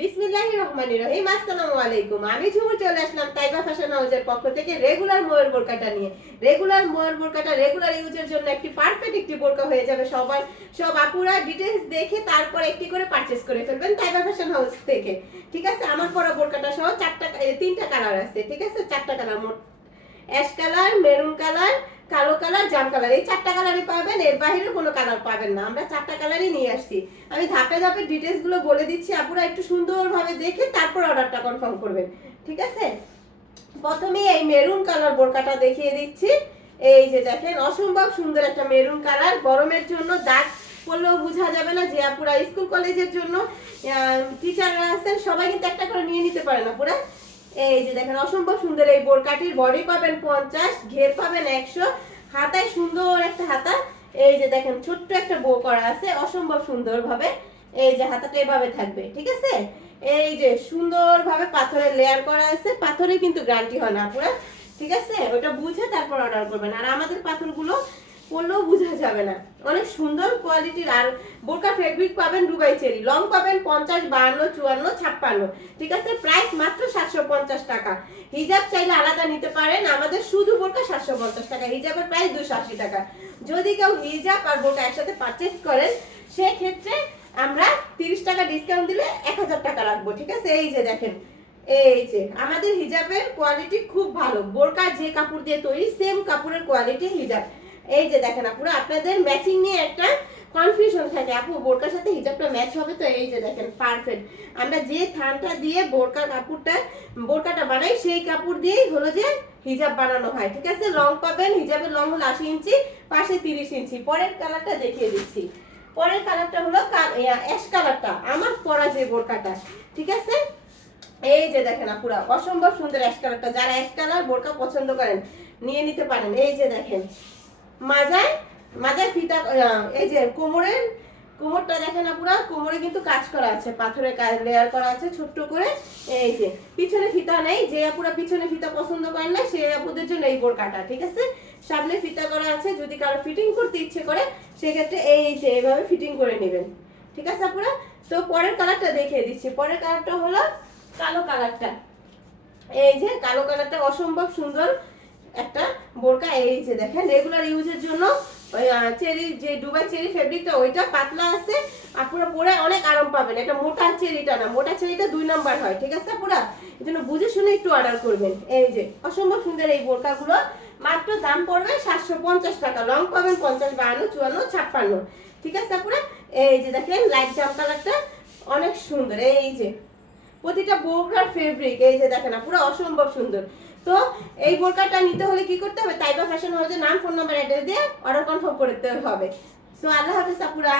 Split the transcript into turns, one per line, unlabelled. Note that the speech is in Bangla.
বিসমিল্লাহির রহমানির রহিম। আসসালামু আলাইকুম। আমি ঝুমুর চলে আসলাম তাইবা ফ্যাশন হাউসের পক্ষ থেকে রেগুলার ময়ূর বোরকাটা নিয়ে। রেগুলার ময়ূর বোরকাটা রেগুলার ইউজের জন্য একটি পারফেক্ট একটি বোরকা হয়ে যাবে সবার। সব আপুরা ডিটেলস দেখে তারপর একটি করে পারচেস করে ফেলবেন তাইবা ফ্যাশন হাউস থেকে। ঠিক আছে? আমার পরা বোরকাটা সহ চারটা তিনটা কালার আছে। ঠিক আছে? চারটা কালার মোট। অ্যাশ কালার মেরুন কালার কালো কালার, জাম কালার। এই চারটা কালারই পাবেন, এর বাইরে কোনো কালার পাবেন না। আমরা চারটা কালারই নিয়ে আসছি। আমি ধাপে ধাপে ডিটেলসগুলো বলে দিচ্ছি। আপনারা একটু সুন্দরভাবে দেখে তারপর অর্ডারটা কনফার্ম করবেন। ঠিক আছে? প্রথমে এই মেরুন কালার বোরকাটা দেখিয়ে দিচ্ছি। এই যে দেখেন, অসম্ভব সুন্দর একটা মেরুন কালার। গরমের জন্য দাগ পড়লেও বোঝা যাবে না যে আপুরা স্কুল কলেজের জন্য টিচাররা আছেন, সবাই কিন্তু একটা করে নিয়ে নিতে পারে না পুরা এই যে দেখেন, অসম্ভব সুন্দর এই বোরকাটির বডি পাবেন পঞ্চাশ, ঘের পাবেন একশো, হাতায় সুন্দর একটা হাতা। এই যে দেখেন, ছোট্ট একটা বো করা আছে, অসম্ভব সুন্দর ভাবে এই যে হাতাটা এভাবে থাকবে, ঠিক আছে? এই যে সুন্দর ভাবে পাথরের লেয়ার করা আছে পাথরে কিন্তু গ্যারান্টি হয় না পুরো ঠিক আছে? ওটা বুঝে তারপর অর্ডার করবেন। আর আমাদের পাথরগুলো পরলেও বোঝা যাবে না। অনেক সুন্দর কোয়ালিটির আর বোরকা ফেব্রিক পাবেন দুবাই চেরি লং পাবেন পঞ্চাশ, বাহান্ন, চুয়ান্ন, ছাপ্পান্ন, ঠিক আছে? প্রাইস মাত্র সাতশো পঞ্চাশ টাকা। হিজাব চাইলে আলাদা নিতে পারেন, আমাদের শুধু বোরকা সাতশো পঞ্চাশ টাকা, হিজাবের দুশো টাকা। যদি কেউ হিজাব আর বোরকা একসাথে পারচেস করেন, সেক্ষেত্রে আমরা তিরিশ টাকা ডিসকাউন্ট দিলে এক হাজার টাকা রাখব, ঠিক আছে? এই যে দেখেন, এই যে, আমাদের হিজাবের কোয়ালিটি খুব ভালো। বোরকা যে কাপড় দিয়ে তৈরি সেম কাপড়ের কোয়ালিটি হিজাব। এই যে দেখেন আপুরা আপনাদের ম্যাচিং নিয়ে একটা কনফিউশন থাকে। আপু, বোরকার সাথে হিজাবটা ম্যাচ হবে তো? এই যে দেখেন পারফেক্ট আমরা যে থানটা দিয়ে বোরকার কাপড়টা, বোরকাটা বানাই, সেই কাপড় দিয়েই হলো যে হিজাব বানানো হয়, ঠিক আছে? লং পাবেন, হিজাবের লং হলো আশি ইঞ্চি, পাশে তিরিশ ইঞ্চি। পরের কালারটা দেখিয়ে দিচ্ছি। পরের কালারটা হলো অ্যাশ কালারটা, আমার পরা যে বোরকাটা, ঠিক আছে? এই যে দেখেন আপুরা, অসম্ভব সুন্দর অ্যাশ কালারটা। যারা অ্যাশ কালার বোরকা পছন্দ করেন, নিয়ে নিতে পারেন। এই যে দেখেন, মাজায় মাজায় ফিতা এই যে কোমরের কোমরটা দেখেন আপুরা কোমরে কিন্তু কাজ করা আছে পাথরের কাজ লেয়ার করা আছে ছোট্ট করে, এই যে। পিছনে ফিতা নেই, যে আপুরা পিছনে ফিতা পছন্দ করেন না সেই আপুদের জন্য এই বোরকাটা ঠিক আছে? সামনে ফিতা করা আছে, যদি কারও ফিটিং করতে ইচ্ছে করে, সেক্ষেত্রে এই যে এইভাবে ফিটিং করে নেবেন, ঠিক আছে আপুরা? তো পরের কালারটা দেখিয়ে দিচ্ছি। পরের কালারটা হলো কালো কালারটা এই যে কালো কালারটা অসম্ভব সুন্দর একটা বোরকা এই যে দেখেন রেগুলার ইউজের জন্য ওই চেরি, যে দুবাই চেরি ফেব্রিকটা ওইটা পাতলা আছে আপনারা পরে অনেক আরাম পাবেন। এটা মোটা চেরিটা না, মোটা চেরিটা দুই নাম্বার হয়, ঠিক আছে পুরা? এই জন্য বুঝে শুনে একটু অর্ডার করবেন। এই যে, অসম্ভব সুন্দর এই বোরকাগুলো। মাত্র দাম পড়বে সাতশো পঞ্চাশ টাকা। লং পাবেন পঞ্চাশ, বাহান্ন, চুয়ান্ন, ছাপ্পান্ন। ঠিক আছে পুরা? এই যে দেখেন লাইট জাম কালারটা অনেক সুন্দর। এই যে, প্রতিটা বোরকার ফেব্রিক এই যে দেখেন পুরো অসম্ভব সুন্দর। তো এই বোরকাটা নিতে হলে কি করতে হবে? তাইবা ফ্যাশন হাউসের নাম ফোন নাম্বার অ্যাড্রেস দিয়ে অর্ডার কনফার্ম করতে হবে। সো আল্লাহ হাফেজ আপুরা।